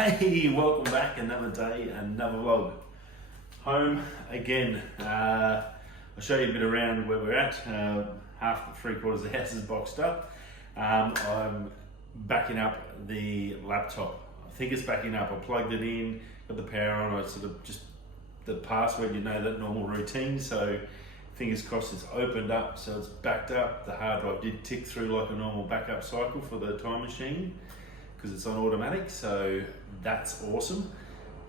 Hey, welcome back. Another day, another vlog. Home again. I'll show you a bit around where we're at. Half, 3/4 of the house is boxed up. I'm backing up the laptop. I think it's backing up. I plugged it in, got the power on. I sort of just the password, you know, that normal routine. So fingers crossed it's opened up, so it's backed up. The hard drive did tick through like a normal backup cycle for the time machine, because it's on automatic, so that's awesome.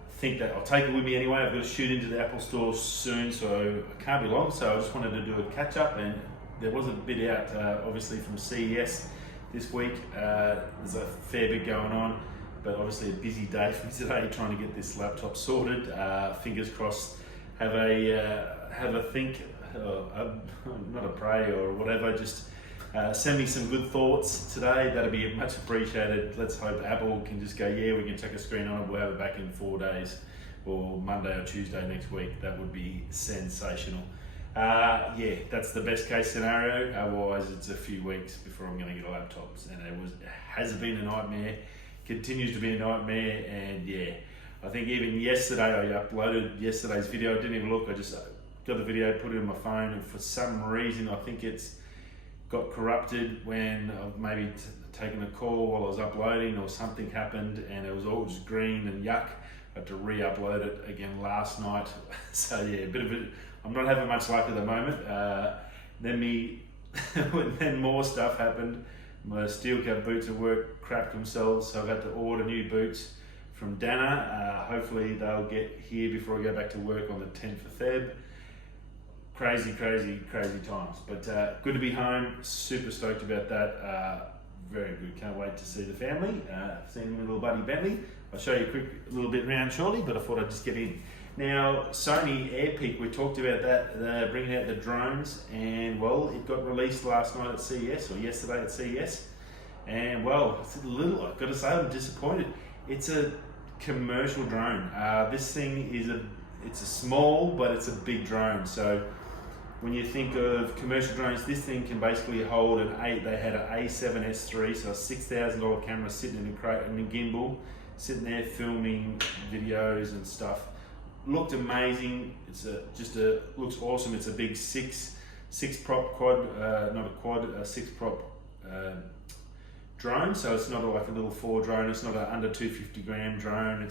I think that I'll take it with me anyway. I've got to shoot into the Apple store soon, so I can't be long. So I just wanted to do a catch up, and there was a bit out, obviously from CES this week. There's a fair bit going on, but obviously a busy day for me today trying to get this laptop sorted. Fingers crossed. Have a think, not a pray or whatever. Just send me some good thoughts today. That'd be much appreciated. Let's hope Apple can just go, yeah, we can take a screen on it. We'll have it back in 4 days, or Monday or Tuesday next week. That would be sensational. Yeah, that's the best case scenario. Otherwise, it's a few weeks before I'm going to get a laptop, and it has been a nightmare. Continues to be a nightmare, and yeah, I think even yesterday I uploaded yesterday's video. I didn't even look. I just got the video, put it in my phone, and for some reason I think it's got corrupted when I've maybe taken a call while I was uploading, or something happened and it was all just green and yuck. I had to re-upload it again last night. So yeah, I'm not having much luck at the moment. Then more stuff happened. My steel cap boots at work crapped themselves, so I've had to order new boots from Dana. Hopefully they'll get here before I go back to work on the 10th of Feb. Crazy times, but good to be home. Super stoked about that. Very good. Can't wait to see the family. Seeing my little buddy Bentley. I'll show you a quick little bit around shortly, but I thought I'd just get in. Now, Sony AirPeak, we talked about that, bringing out the drones, and well, it got released last night at CES, or yesterday at CES, and well, I've got to say, I'm disappointed. It's a commercial drone. This thing it's a small, but it's a big drone. So when you think of commercial drones, this thing can basically hold they had an A7S III, so a $6,000 camera sitting in a gimbal, sitting there filming videos and stuff. Looked amazing. Looks awesome. It's a big six prop quad, not a quad, a 6-prop drone. So it's not like a little 4 drone. It's not an under 250 gram drone.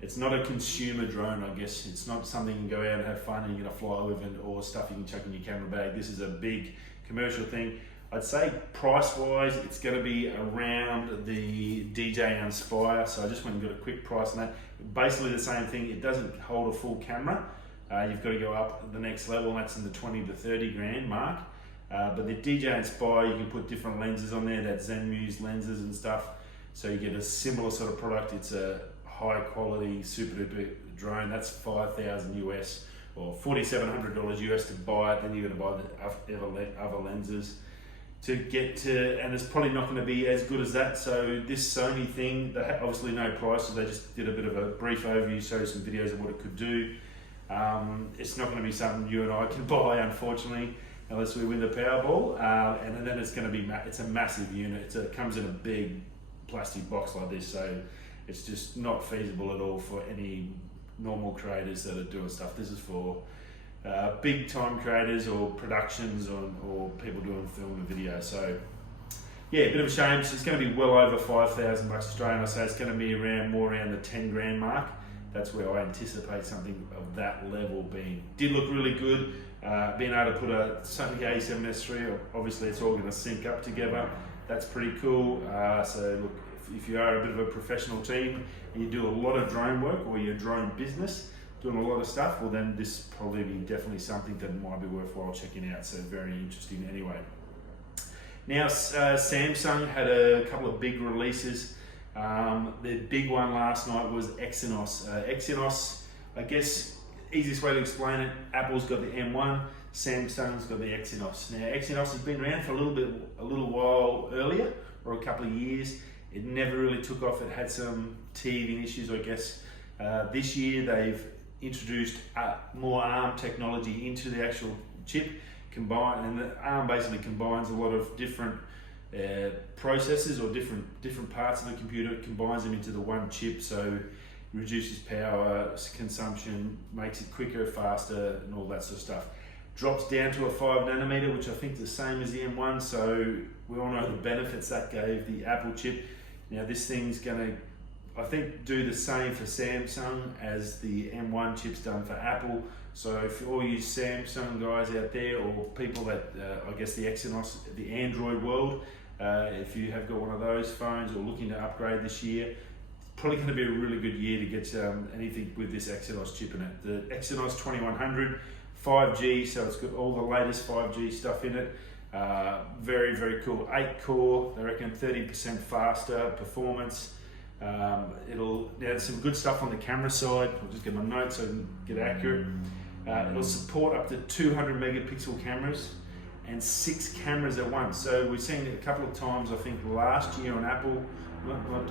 It's not a consumer drone, I guess. It's not something you can go out and have fun and you're gonna fly with, or stuff you can chuck in your camera bag. This is a big commercial thing. I'd say price-wise, it's gonna be around the DJI Inspire. So I just went and got a quick price on that. Basically the same thing. It doesn't hold a full camera. You've got to go up the next level, and that's in the 20 to 30 grand mark. But the DJI Inspire, you can put different lenses on there, that Zenmuse lenses and stuff. So you get a similar sort of product. It's a high quality, super duper drone. That's $5,000 US, or $4,700 US to buy it. Then you're going to buy the other lenses to get to, and it's probably not going to be as good as that. So this Sony thing, they obviously no price, so they just did a bit of a brief overview, showed some videos of what it could do. It's not going to be something you and I can buy, unfortunately, unless we win the Powerball. And then it's going to be, it's a massive unit. It comes in a big plastic box like this, so it's just not feasible at all for any normal creators that are doing stuff. This is for big time creators or productions, or people doing film and video. So yeah, a bit of a shame. So it's going to be well over $5,000 Australian. I say it's going to be more around the 10 grand mark. That's where I anticipate something of that level being. Did look really good. Being able to put a Sony A7S III, obviously it's all going to sync up together. That's pretty cool. So look, if you are a bit of a professional team and you do a lot of drone work, or you're a drone business doing a lot of stuff, well then this probably be definitely something that might be worthwhile checking out. So very interesting anyway. Now Samsung had a couple of big releases. The big one last night was Exynos. Exynos, I guess easiest way to explain it, Apple's got the M1, Samsung's got the Exynos. Now Exynos has been around for a little while earlier, or a couple of years. It never really took off. It had some teething issues, I guess. This year they've introduced more ARM technology into the actual chip, and the ARM basically combines a lot of different processors or different parts of the computer, combines them into the one chip, so reduces power consumption, makes it quicker, faster, and all that sort of stuff. Drops down to a 5nm, which I think is the same as the M1, so we all know the benefits that gave the Apple chip. Now this thing's going to, I think, do the same for Samsung as the M1 chip's done for Apple. So if all you Samsung guys out there, or people that, I guess the Exynos, the Android world, if you have got one of those phones or looking to upgrade this year, it's probably going to be a really good year to get anything with this Exynos chip in it. The Exynos 2100, 5G, so it's got all the latest 5G stuff in it. Very, very cool. 8 core, they reckon 30% faster performance. There's some good stuff on the camera side. I'll just get my notes so I can get accurate. It'll support up to 200 megapixel cameras and 6 cameras at once. So we've seen it a couple of times, I think last year on Apple, not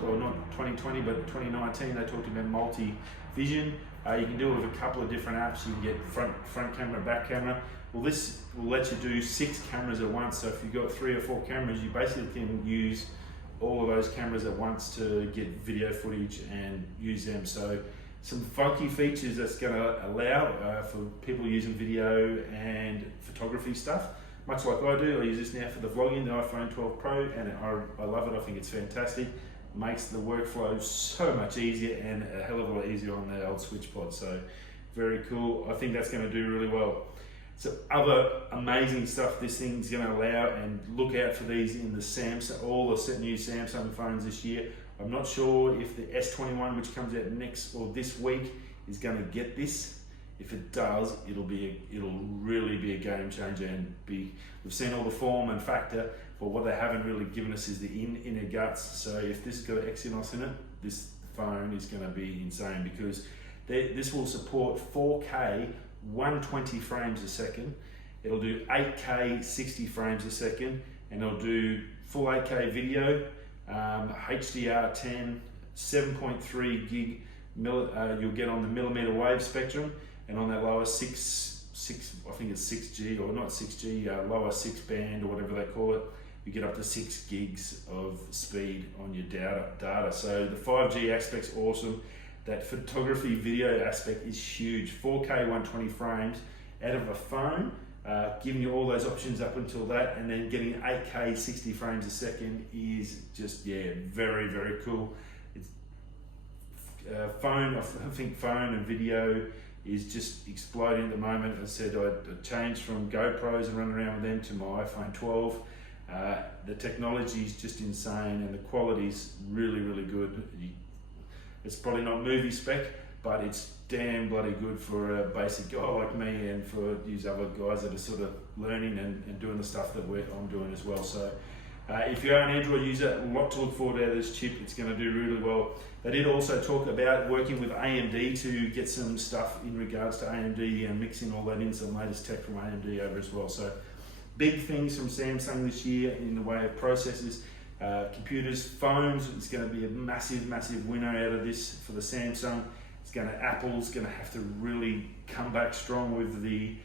2020, but 2019, they talked about multi-vision. You can do it with a couple of different apps. You can get front camera, back camera. Well, this will let you do 6 cameras at once. So if you've got 3 or 4 cameras, you basically can use all of those cameras at once to get video footage and use them. So some funky features that's going to allow for people using video and photography stuff. Much like I do, I use this now for the vlogging, the iPhone 12 Pro, and I love it. I think it's fantastic. Makes the workflow so much easier and a hell of a lot easier on the old SwitchPod. So very cool. I think that's going to do really well. So other amazing stuff this thing's going to allow, and look out for these in the Samsung, all the new Samsung phones this year. I'm not sure if the S21, which comes out next or this week, is going to get this. If it does, it'll really be a game changer, and we've seen all the form and factor, but what they haven't really given us is the inner guts. So if this has got Exynos in it, this phone is going to be insane, because this will support 4K 120 frames a second. It'll do 8K 60 frames a second, and it'll do full 8K video, HDR10, 7.3 gig you'll get on the millimeter wave spectrum, and on that lower 6 I think it's 6G, or not 6G, lower 6 band or whatever they call it, you get up to 6 gigs of speed on your data. So the 5G aspect's awesome. That photography video aspect is huge. 4K 120 frames out of a phone, giving you all those options up until that, and then getting 8K 60 frames a second is just, very, very cool. It's I think phone and video is just exploding at the moment. As I said, I changed from GoPros and run around with them to my iPhone 12. The technology is just insane, and the quality's really, really good. It's probably not movie spec, but it's damn bloody good for a basic guy like me, and for these other guys that are sort of learning and doing the stuff that I'm doing as well. So if you're an Android user, a lot to look forward to out of this chip. It's going to do really well. They did also talk about working with AMD to get some stuff in regards to AMD and mixing all that in, some latest tech from AMD over as well. So big things from Samsung this year in the way of processors. Computers, phones, it's going to be a massive, massive winner out of this for the Samsung. Apple's going to have to really come back strong with the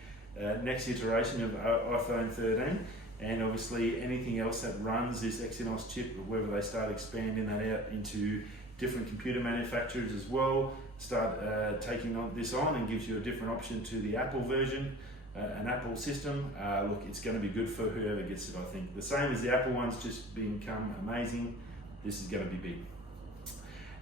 next iteration of iPhone 13, and obviously anything else that runs this Exynos chip, whether they start expanding that out into different computer manufacturers as well, start taking this on, and gives you a different option to the Apple version. An Apple system, look, it's going to be good for whoever gets it, I think. The same as the Apple one's just become amazing, this is going to be big.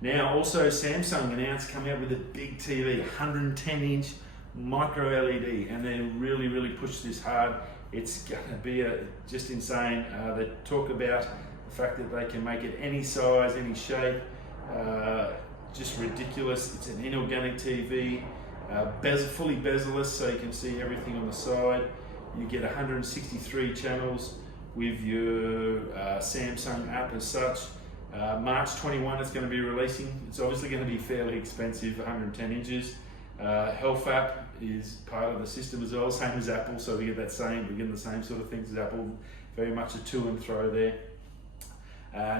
Now, also Samsung announced coming out with a big TV, 110-inch micro LED, and they really, really pushed this hard. It's going to be just insane. They talk about the fact that they can make it any size, any shape, just ridiculous. It's an inorganic TV. Fully bezel-less, so you can see everything on the side. You get 163 channels with your Samsung app as such. March 21 it's going to be releasing. It's obviously going to be fairly expensive, 110 inches. Health app is part of the system as well, same as Apple, so we're getting the same sort of things as Apple. Very much a to and fro there.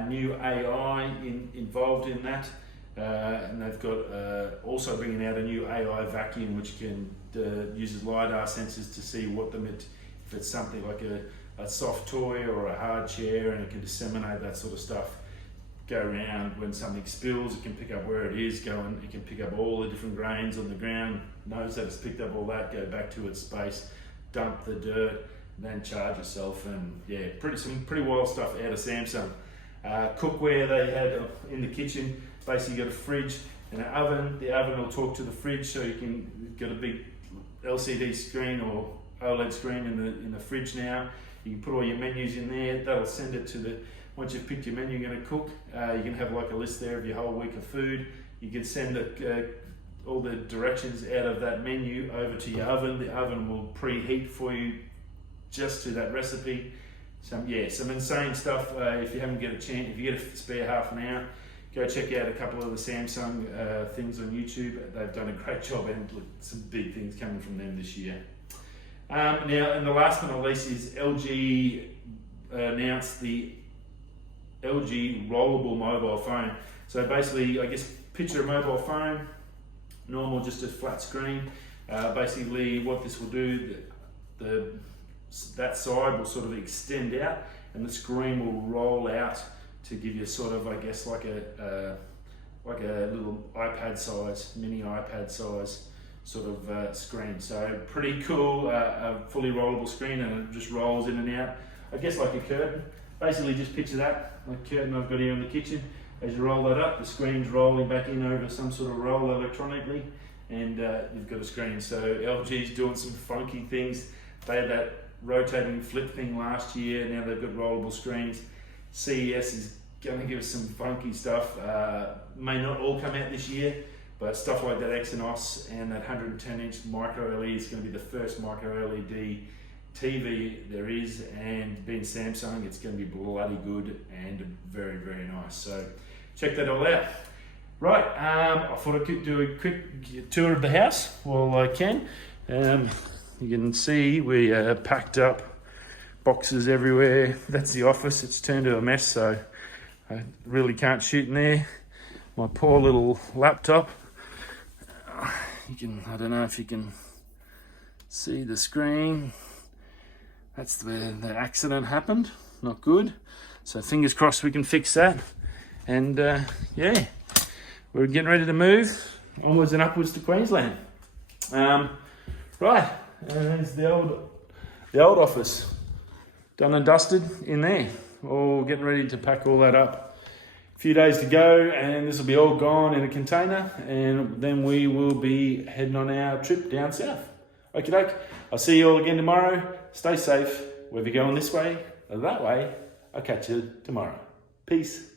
New AI involved in that. And they've got also bringing out a new AI vacuum, which can uses LiDAR sensors to see if it's something like a soft toy or a hard chair, and it can disseminate that sort of stuff. Go around when something spills, it can pick up where it is going, it can pick up all the different grains on the ground, knows that it's picked up all that, go back to its space, dump the dirt, then charge itself. And yeah, some pretty wild stuff out of Samsung. Cookware they had in the kitchen, basically got a fridge and an oven. The oven will talk to the fridge, so you can get a big LCD screen or OLED screen in the fridge now. You can put all your menus in there, that'll send it to the, once you've picked your menu you're going to cook, you can have like a list there of your whole week of food. You can send all the directions out of that menu over to your oven. The oven will preheat for you just to that recipe. Some insane stuff. If you haven't get a chance, if you get a spare half an hour, go check out a couple of the Samsung things on YouTube. They've done a great job, and look, some big things coming from them this year. Now, and the last but not least is LG announced the LG rollable mobile phone. So basically, I guess, picture a mobile phone, normal, just a flat screen. Basically, what this will do, that side will sort of extend out, and the screen will roll out to give you sort of, I guess, like a little iPad size, mini iPad size sort of screen. So pretty cool, a fully rollable screen, and it just rolls in and out, I guess like a curtain. Basically just picture that, like a curtain I've got here in the kitchen. As you roll that up, the screen's rolling back in over some sort of roll electronically, and you've got a screen. So LG's doing some funky things. They had that rotating flip thing last year, now they've got rollable screens. CES is going to give us some funky stuff. May not all come out this year, but stuff like that Exynos and that 110-inch micro LED is going to be the first micro LED TV there is, and being Samsung, it's going to be bloody good and very, very nice. So check that all out. Right, I thought I could do a quick tour of the house while I can. You can see we packed up boxes everywhere. That's the office. It's turned to a mess, so I really can't shoot in there. My poor little laptop. I don't know if you can see the screen. That's where the accident happened. Not good. So fingers crossed we can fix that. And yeah, we're getting ready to move onwards and upwards to Queensland. Right, and there's the old office. Done and dusted in there. All getting ready to pack all that up. A few days to go, and this will be all gone in a container, and then we will be heading on our trip down south. Okie doke. I'll see you all again tomorrow. Stay safe. Whether you're going this way or that way, I'll catch you tomorrow. Peace.